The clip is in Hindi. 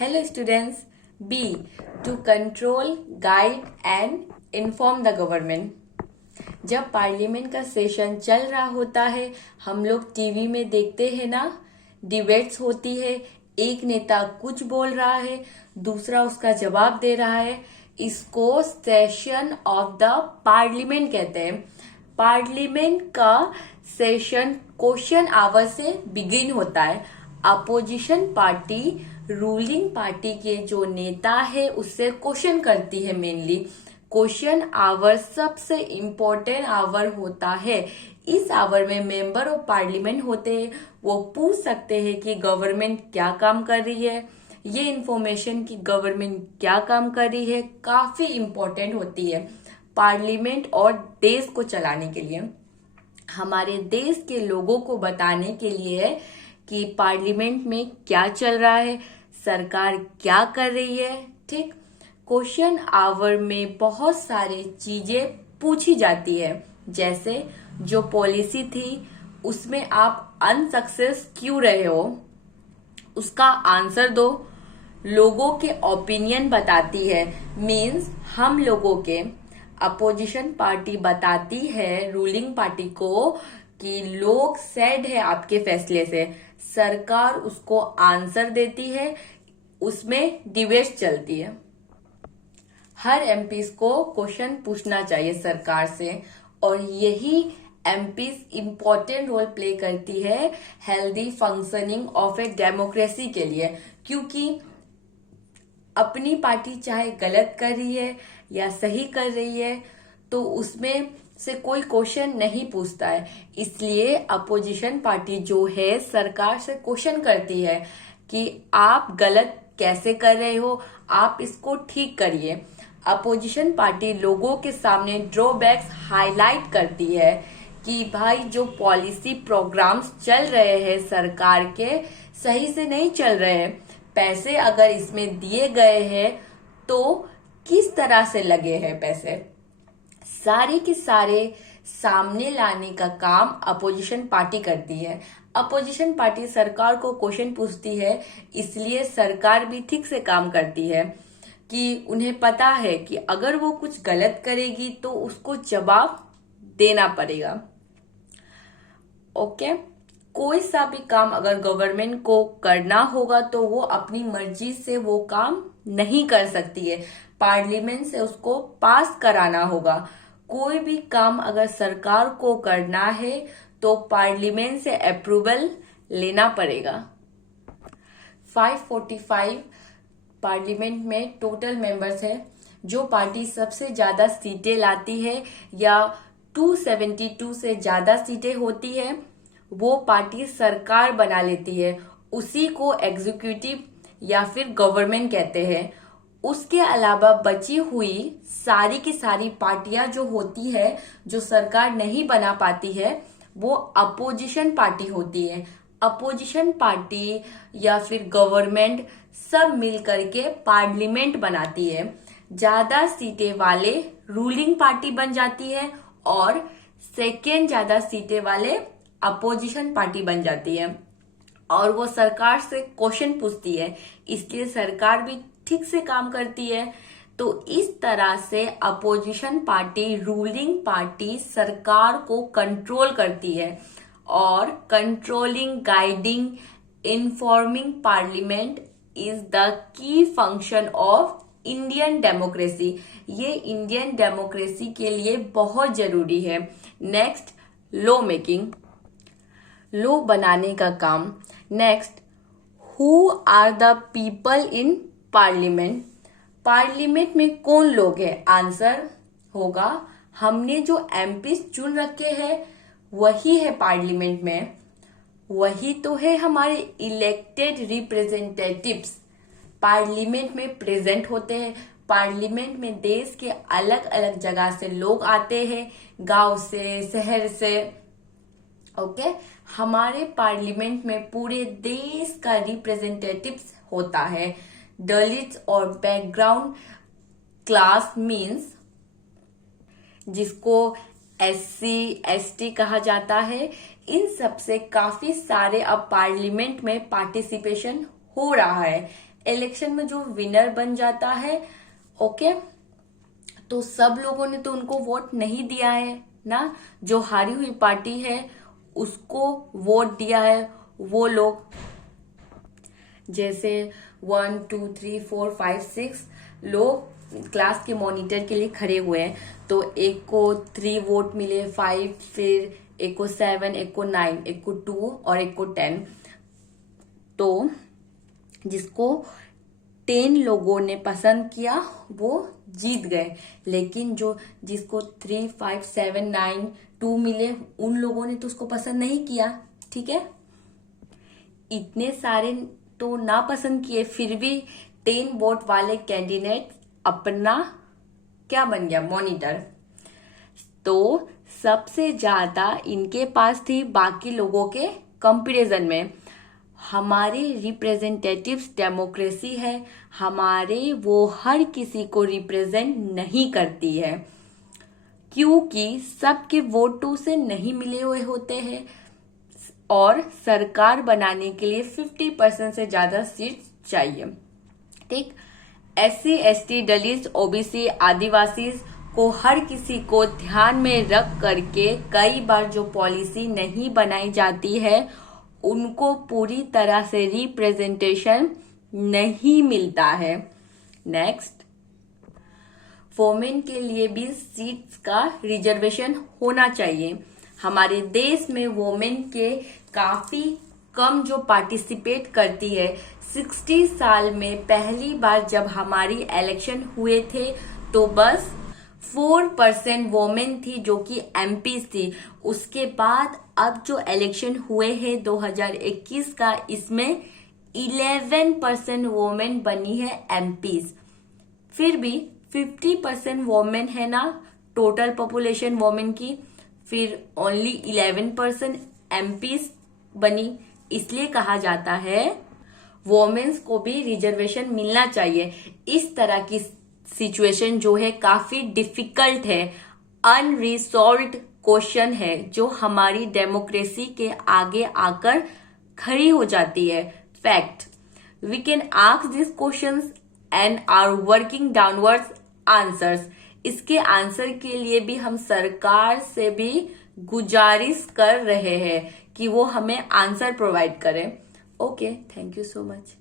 Hello students. B. To control, guide and inform the government. जब पार्लियामेंट का सेशन चल रहा होता है, हम लोग टीवी में देखते हैं ना, डिबेट्स होती है, एक नेता कुछ बोल रहा है, दूसरा उसका जवाब दे रहा है। इसको सेशन ऑफ द पार्लियामेंट कहते हैं। पार्लियामेंट का सेशन क्वेश्चन आवर से बिगिन होता है। अपोजिशन पार्टी रूलिंग पार्टी के जो नेता है उससे क्वेश्चन करती है। मेनली क्वेश्चन आवर सबसे इम्पोर्टेंट आवर होता है। इस आवर में मेंबर ऑफ पार्लियामेंट होते हैं, वो पूछ सकते हैं कि गवर्नमेंट क्या काम कर रही है। ये इंफॉर्मेशन कि गवर्नमेंट क्या काम कर रही है काफी इम्पोर्टेंट होती है पार्लियामेंट और देश को चलाने के लिए, हमारे देश के लोगों को बताने के लिए कि पार्लियामेंट में क्या चल रहा है, सरकार क्या कर रही है। ठीक, क्वेश्चन आवर में बहुत सारी चीजें पूछी जाती है, जैसे जो पॉलिसी थी उसमें आप अनसक्सेस क्यों रहे हो, उसका आंसर दो। लोगों के ओपिनियन बताती है, मींस हम लोगों के अपोजिशन पार्टी बताती है रूलिंग पार्टी को कि लोग सैड है आपके फैसले से, सरकार उसको आंसर देती है, उसमें डिबेट चलती है। हर एमपीज को क्वेश्चन पूछना चाहिए सरकार से, और यही एमपीज इम्पोर्टेंट रोल प्ले करती है healthy functioning of a democracy के लिए, क्योंकि अपनी पार्टी चाहे गलत कर रही है या सही कर रही है तो उसमें से कोई क्वेश्चन नहीं पूछता है। इसलिए अपोजिशन पार्टी जो है सरकार से क्वेश्चन करती है कि आप गलत कैसे कर रहे हो, आप इसको ठीक करिए। अपोजिशन पार्टी लोगों के सामने ड्रॉबैक्स हाईलाइट करती है कि भाई जो पॉलिसी प्रोग्राम्स चल रहे हैं सरकार के सही से नहीं चल रहे हैं, पैसे अगर इसमें दिए गए हैं तो किस तरह से लगे हैं पैसे, सारे के सारे सामने लाने का काम अपोजिशन पार्टी करती है। अपोजिशन पार्टी सरकार को क्वेश्चन पूछती है, इसलिए सरकार भी ठीक से काम करती है कि उन्हें पता है कि अगर वो कुछ गलत करेगी तो उसको जवाब देना पड़ेगा। ओके, कोई सा भी काम अगर गवर्नमेंट को करना होगा तो वो अपनी मर्जी से वो काम नहीं कर सकती है, पार्लियामेंट से उसको पास कराना होगा। कोई भी काम अगर सरकार को करना है तो पार्लियामेंट से अप्रूवल लेना पड़ेगा। 545 पार्लियामेंट में टोटल मेंबर्स है। जो पार्टी सबसे ज्यादा सीटें लाती है या 272 से ज्यादा सीटें होती है वो पार्टी सरकार बना लेती है, उसी को एग्जीक्यूटिव या फिर गवर्नमेंट कहते हैं। उसके अलावा बची हुई सारी की सारी पार्टियां जो होती है, जो सरकार नहीं बना पाती है, वो अपोजिशन पार्टी होती है। अपोजिशन पार्टी या फिर गवर्नमेंट सब मिल करके पार्लियामेंट बनाती है। ज्यादा सीटें वाले रूलिंग पार्टी बन जाती है और सेकेंड ज्यादा सीटें वाले अपोजिशन पार्टी बन जाती है, और वो सरकार से क्वेश्चन पूछती है, इसलिए सरकार भी ठीक से काम करती है। तो इस तरह से अपोजिशन पार्टी रूलिंग पार्टी सरकार को कंट्रोल करती है, और controlling, guiding, informing parliament is the key function of Indian democracy. ये इंडियन डेमोक्रेसी के लिए बहुत जरूरी है। नेक्स्ट, लॉ मेकिंग, लॉ बनाने का काम। Next, who are the people in parliament, parliament में कौन लोग हैं? आंसर होगा हमने जो एमपी चुन रखे हैं वही है पार्लियामेंट में, वही तो है हमारे इलेक्टेड रिप्रेजेंटेटिव्स पार्लियामेंट में प्रेजेंट होते हैं। पार्लियामेंट में देश के अलग अलग जगह से लोग आते हैं, गांव से, शहर से। ओके, हमारे पार्लियामेंट में पूरे देश का रिप्रेजेंटेटिव्स होता है। दलित और बैकग्राउंड क्लास मींस जिसको SC ST कहा जाता है, इन सब से काफी सारे अब पार्लियामेंट में पार्टिसिपेशन हो रहा है। इलेक्शन में जो विनर बन जाता है, ओके, तो सब लोगों ने तो उनको वोट नहीं दिया है ना, जो हारी हुई पार्टी है उसको वोट दिया है वो लोग। जैसे 1 2 3 4 5 6 लोग क्लास के मॉनिटर के लिए खड़े हुए हैं, तो एक को 3 वोट मिले, 5, फिर एक को 7, एक को 9, एक को 2 और एक को 10। तो जिसको 10 लोगों ने पसंद किया वो जीत गए, लेकिन जिसको 3 5 7 9 2 मिले उन लोगों ने तो उसको पसंद नहीं किया। ठीक है, इतने सारे तो ना पसंद किए, फिर भी 10 वोट वाले कैंडिडेट अपना क्या बन गया, मॉनिटर। तो सबसे ज्यादा इनके पास थी बाकी लोगों के कंपैरिजन में। हमारे रिप्रेजेंटेटिव्स डेमोक्रेसी है, हमारे वो हर किसी को रिप्रेजेंट नहीं करती है, क्योंकि सबके वोट तो उसे नहीं मिले हुए होते हैं और सरकार बनाने के लिए 50% से ज्यादा सीट चाहिए। ठीक, SC ST दलित OBC आदिवासी को हर किसी को ध्यान में रख करके कई बार जो पॉलिसी नहीं बनाई जाती है उनको पूरी तरह से रिप्रेजेंटेशन नहीं मिलता है। नेक्स्ट, वोमेन के लिए भी सीट्स का रिजर्वेशन होना चाहिए। हमारे देश में वोमेन के काफी कम जो पार्टिसिपेट करती है। 60 साल में पहली बार जब हमारी इलेक्शन हुए थे तो बस 4% वोमेन थी जो कि MP थी। उसके बाद अब जो इलेक्शन हुए हैं 2021 का, इसमें 11% वोमेन बनी है MPs। फिर भी 50% वोमेन है ना टोटल पॉपुलेशन वोमेन की, फिर ओनली 11% MPs बनी। इसलिए कहा जाता है वोमेन्स को भी रिजर्वेशन मिलना चाहिए। इस तरह की सिचुएशन जो है काफी डिफिकल्ट है, अनरिजॉल्व्ड क्वेश्चन है जो हमारी डेमोक्रेसी के आगे आकर खड़ी हो जाती है। Fact, we can ask this questions and are working downwards answers. इसके आंसर के लिए भी हम सरकार से भी गुजारिश कर रहे हैं कि वो हमें आंसर प्रोवाइड करें। Okay, thank you so much.